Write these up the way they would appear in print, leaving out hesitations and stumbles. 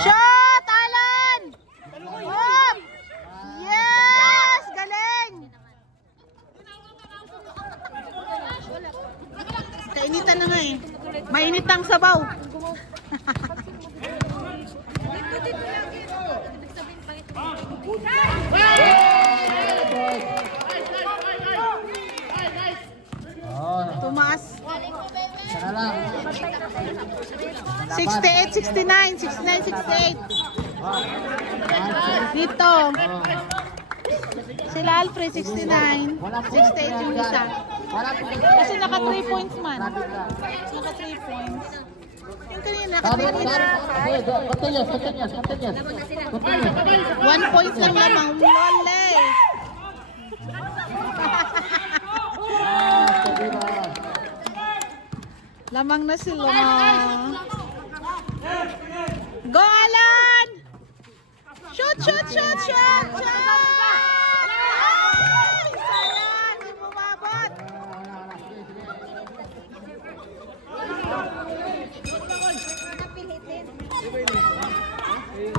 Shot, Alan! Up! Yes! Galing! Kainitan na nga eh. Mainit ang sabaw. Tumaas. 68, 69, 69, 68. Dito. Sila Alfred, 69. 68 yung isa. Kasi naka 3 points man. Naka 3 points. Yung kanina, naka 3 points. 1 point lang lamang. Lole! Lamang na sila. Go, Alan! Shoot, shoot, shoot, shoot, shoot! Ay! Sayang! Hindi bumabot!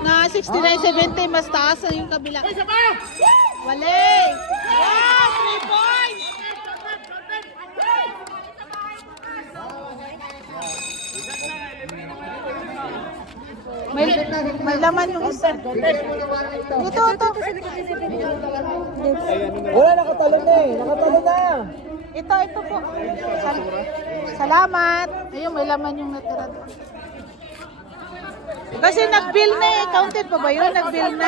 Na 69-70, mas taas na yung kabila. Wale! Wow! 3 points! May laman yung isa. Ito. Wala, nakatalon na eh. Nakatalon na. Ito po. Salamat. Ayun, may laman yung natira doon. Kasi nag-bill na eh. Counted pa ba yun? Nag-bill na.